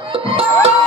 Música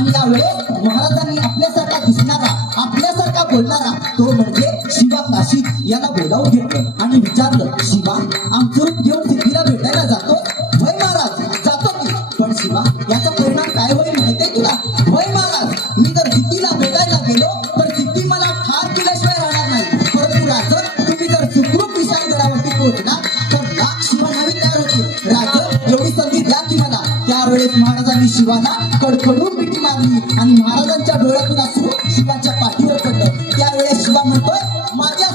महाराजांनी आपल्यासारखा दिसणारा आपल्यासारखा बोलणारा तो म्हणजे शिवा काशी याला बोलावून घेतलं आणि विचारलं शिवा आमचं घेऊन सिद्धीला भेटायला जातो? होय महाराज जातो की? पण शिवा याचा परिणाम काय तुला. होय महाराज मी जर सिद्धीला भेटायला गेलो तर सिद्धी मला फार केल्याशिवाय राहणार नाही. परंतु राजन तुम्ही जर सुखरूप विशाळगडावरती पोहोचला तर लाख शिवनावी तयार होतील. राजन एवढी संधी द्या की मला. त्यावेळेस महाराजांनी शिवाला कडकडून मिठी मारली आणि महाराजांच्या डोळ्यातून असू शिवाच्या पाठीवर पडलं. त्यावेळेस शिवा म्हणतोय माझ्या